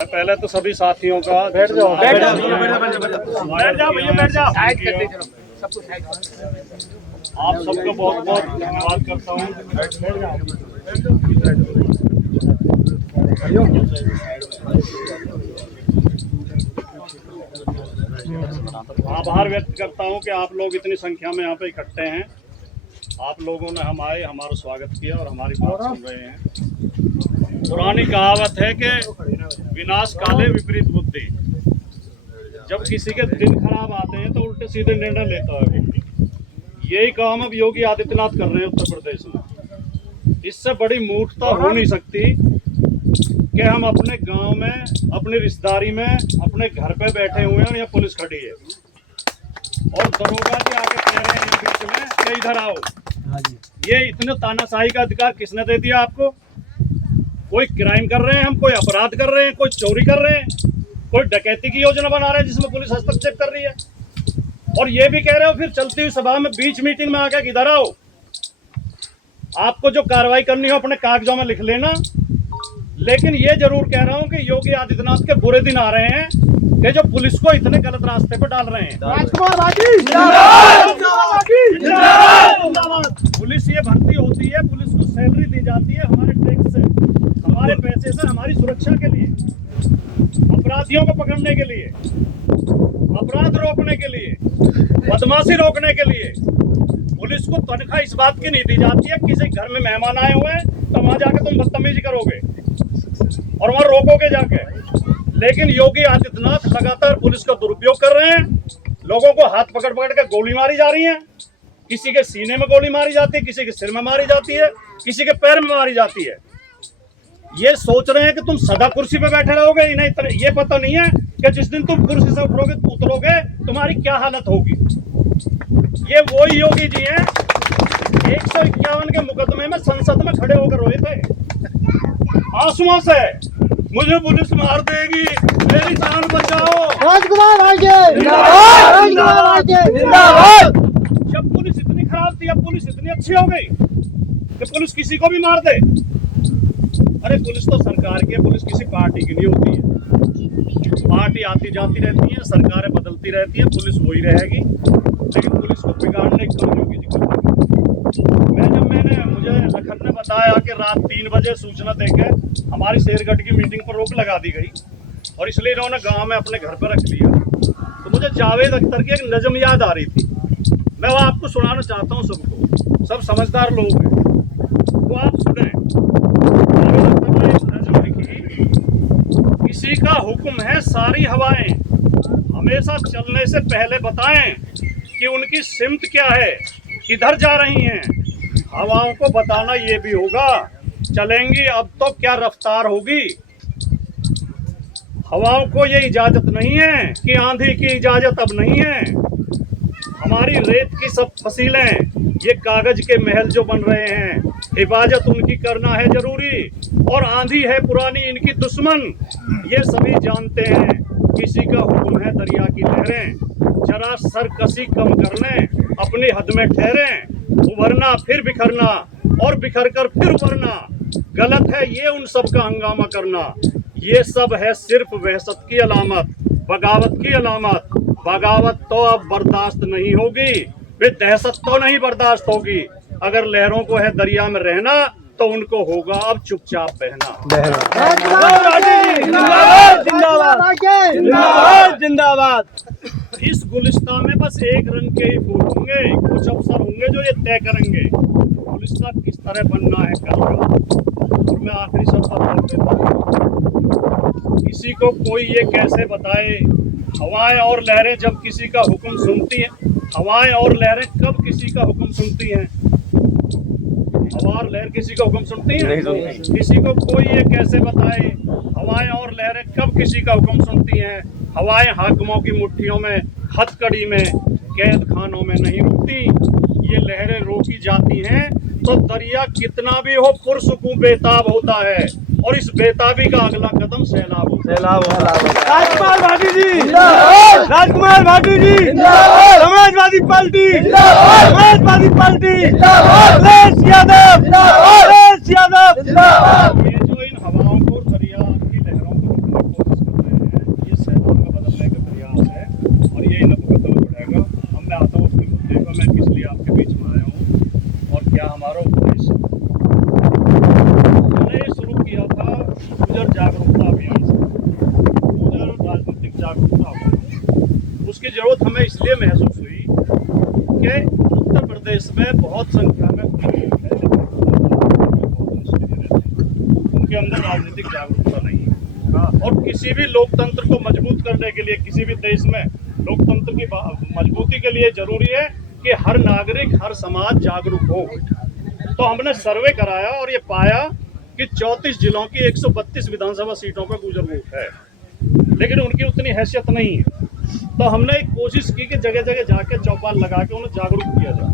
पहले तो सभी साथियों का बैठ जाओ भैया, बैठ जाओ। आप सबको बहुत बहुत धन्यवाद करता हूँ। आभार व्यक्त करता हूँ कि आप लोग इतनी संख्या में यहाँ पे इकट्ठे हैं। आप लोगों ने हमारा स्वागत किया और हमारी बात सुन रहे हैं। पुरानी कहावत है कि विनाश काले विपरीत बुद्धि। जब किसी के दिन खराब आते हैं तो उल्टे सीधे निर्णय लेता है व्यक्ति। यही काम अब योगी आदित्यनाथ कर रहे हैं उत्तर प्रदेश में। इससे बड़ी मूर्खता हो नहीं सकती कि हम अपने गांव में, अपनी रिश्तेदारी में, अपने घर पे बैठे हुए हैं और यहाँ पुलिस खड़ी है और दरोगा जी आके कह रहे हैं बीच में कि इधर आओ। ये इतने तानाशाही का अधिकार किसने दे दिया आपको? कोई क्राइम कर रहे हैं हम, कोई अपराध कर रहे हैं, कोई चोरी कर रहे हैं, कोई डकैती की योजना बना रहे हैं जिसमें पुलिस हस्तक्षेप कर रही है, और ये भी कह रहे हो फिर चलती हुई सभा में बीच मीटिंग में आकर इधर आओ। आपको जो कार्रवाई करनी हो अपने कागजों में लिख लेना, लेकिन ये जरूर कह रहा हूं कि योगी आदित्यनाथ के बुरे दिन आ रहे हैं कि जो पुलिस को इतने गलत रास्ते पर डाल रहे हैं। पुलिस ये भर्ती होती है, पुलिस को सैलरी दी जाती है हमारे टैक्स से, हमारे पैसे से, हमारी सुरक्षा के लिए, अपराधियों को पकड़ने के लिए, अपराध रोकने के लिए, बदमाशी रोकने के लिए। पुलिस को तनख्वाह इस बात की नहीं दी जाती है किसी घर में मेहमान आए हुए हैं तो वहां जाके तुम बदतमीजी करोगे और वहां रोकोगे जाके। लेकिन योगी आदित्यनाथ लगातार पुलिस का दुरुपयोग कर रहे हैं। लोगों को हाथ पकड़ पकड़ कर गोली मारी जा रही है, किसी के सीने में गोली मारी जाती है, किसी के सिर में मारी जाती है, किसी के पैर में मारी जाती है। ये सोच रहे हैं कि तुम सदा कुर्सी पे बैठे रहोगे। इन्हें ये पता नहीं है कि जिस दिन तुम कुर्सी से उतरोगे तुम्हारी क्या हालत होगी। ये वही योगी जी हैं 151 के मुकदमे में संसद में खड़े होकर रोए थे आंसुओं से, मुझे पुलिस मार देगी, मेरी जान बचाओ। राजकुमार जब पुलिस इतनी खराब थी अब पुलिस इतनी अच्छी हो गई कि पुलिस किसी को भी मार दे। अरे पुलिस तो सरकार की है, पुलिस किसी पार्टी की नहीं होती है। पार्टी आती जाती रहती है, सरकारें बदलती रहती है, पुलिस वही रहेगी, लेकिन पुलिस को बिगाड़ने की काम योगी जी करते हैं। मुझे लखन ने बताया कि रात 3 बजे सूचना देकर हमारी शेरगढ़ की मीटिंग पर रोक लगा दी गई और इसलिए इन्होंने गांव में अपने घर पर रख लिया। तो मुझे जावेद अख्तर की एक नज़म याद आ रही थी, मैं वो आपको सुनाना चाहता हूँ। सबको, सब समझदार लोग हैं, वो आप सुने। जावेद अख्तर ने एक नज़म लिखी, किसी का हुक्म है सारी हवाएं, हमेशा चलने से पहले बताएं कि उनकी सिमत क्या है, किधर जा रही हैं। हवाओं को बताना ये भी होगा, चलेंगी अब तो क्या रफ्तार होगी। हवाओं को ये इजाजत नहीं है कि आंधी की इजाजत अब नहीं है। हमारी रेत की सब फसीलें, ये कागज के महल जो बन रहे हैं, हिफाजत उनकी करना है जरूरी। और आंधी है पुरानी इनकी दुश्मन, ये सभी जानते हैं, किसी का हुक्म है दरिया की लहरें, जरा सरकसी कम कर लें, अपनी हद में ठहरें। उभरना फिर बिखरना और बिखर कर फिर उभरना, गलत है ये उन सब का हंगामा करना। ये सब है सिर्फ वहशत की अलामत, बगावत की अलामत। बगावत तो अब बर्दाश्त नहीं होगी, वे दहशत तो नहीं बर्दाश्त होगी। अगर लहरों को है दरिया में रहना तो उनको होगा अब चुपचाप बहना। जिंदाबाद। इस गुलिस्तान में बस एक रंग के ही फूल होंगे, कुछ अफसर होंगे जो ये तय करेंगे गुलिस्तान किस तरह बनना है कल का। और मैं आखिरी शब्द बोल देता हूं, किसी को कोई ये कैसे बताए, हवाएं और लहरें जब किसी का हुक्म सुनती हैं, हवाएं और लहरें कब किसी का हुक्म सुनती हैं? हवा और लहर किसी का हुक्म सुनती हैं? किसी को कोई ये कैसे बताए, हवाएं और लहरें कब किसी का हुक्म सुनती हैं? हवाएं हाकिमों की मुट्ठियों में, हथकड़ी में, कैद खानों में नहीं रुकती। ये लहरें रोकी जाती हैं तो दरिया कितना भी हो पुरसुकून बेताब होता है, और इस बेताबी का अगला कदम सैलाब होता है। राजकुमार भाटी जी, राजकुमार भाटी जी, समाजवादी पार्टी, समाजवादी पार्टी, अखिलेश यादव, अखिलेश यादव। ये जो इन हवाओं को दरिया की लहरों को रोकने की कोशिश बहुत संख्या में उनके अंदर राजनीतिक जागरूकता नहीं है। और किसी भी लोकतंत्र को मजबूत करने के लिए, किसी भी देश में लोकतंत्र की मजबूती के लिए जरूरी है कि हर नागरिक, हर समाज जागरूक हो। तो हमने सर्वे कराया और ये पाया कि 34 जिलों की 132 विधानसभा सीटों पर गुजर वोट है, लेकिन उनकी उतनी हैसियत नहीं है। तो हमने एक कोशिश की कि जगह जगह जाके चौपाल लगा के उन्हें जागरूक किया जाए।